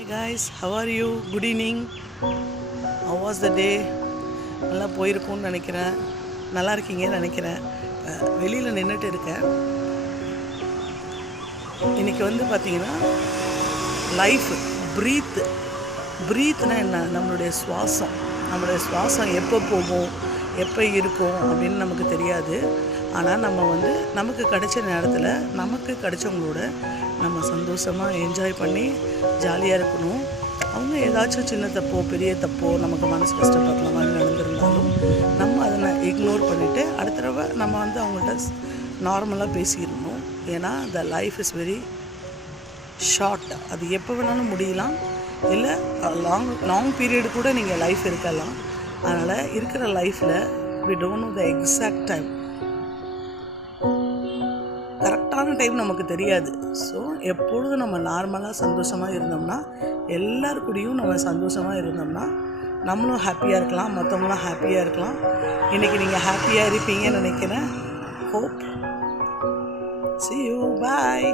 Hi guys, how are you? Good evening. How was the day? நல்லா போயிருக்கும்னு நினைக்கிறேன். நல்லா இருக்கீங்கன்னு நினைக்கிறேன். வெளியில் நின்றுட்டு இருக்கேன். இன்றைக்கி பார்த்திங்கன்னா லைஃப் ப்ரீத்னா என்ன? நம்மளுடைய சுவாசம் எப்போ போகும், எப்போ இருக்கும் அப்படின்னு நமக்கு தெரியாது. ஆனால் நம்ம நமக்கு கிடைச்ச நேரத்தில் நமக்கு கிடைச்சவங்களோட நம்ம சந்தோஷமாக என்ஜாய் பண்ணி ஜாலியாக இருக்கணும். அவங்க ஏதாச்சும் சின்ன தப்போ பெரிய தப்போ நமக்கு மனசு கஷ்டப்படுற மாதிரி நடந்திருந்தாலும் நம்ம அதை இக்னோர் பண்ணிவிட்டு அடுத்த தடவை நம்ம அவங்கள்ட்ட நார்மலாக பேசிடணும். ஏன்னா the life is very short. அது எப்போ வேணாலும் முடியலாம், இல்லை லாங் பீரியடு கூட நீங்கள் லைஃப் இருக்கலாம். அதனால் இருக்கிற லைஃப்பில் we don't know the exact time. கரெக்டான டைம் நமக்கு தெரியாது. ஸோ எப்பொழுதும் நம்ம நார்மலாக சந்தோஷமாக இருந்தோம்னா, எல்லாருக்கூடையும் நம்ம சந்தோஷமாக இருந்தோம்னா நம்மளும் ஹாப்பியாக இருக்கலாம், மற்றவங்களும் ஹாப்பியாக இருக்கலாம். இன்றைக்கி நீங்கள் ஹாப்பியாக இருப்பீங்கன்னு நினைக்கிறேன். ஹோப். See you. Bye.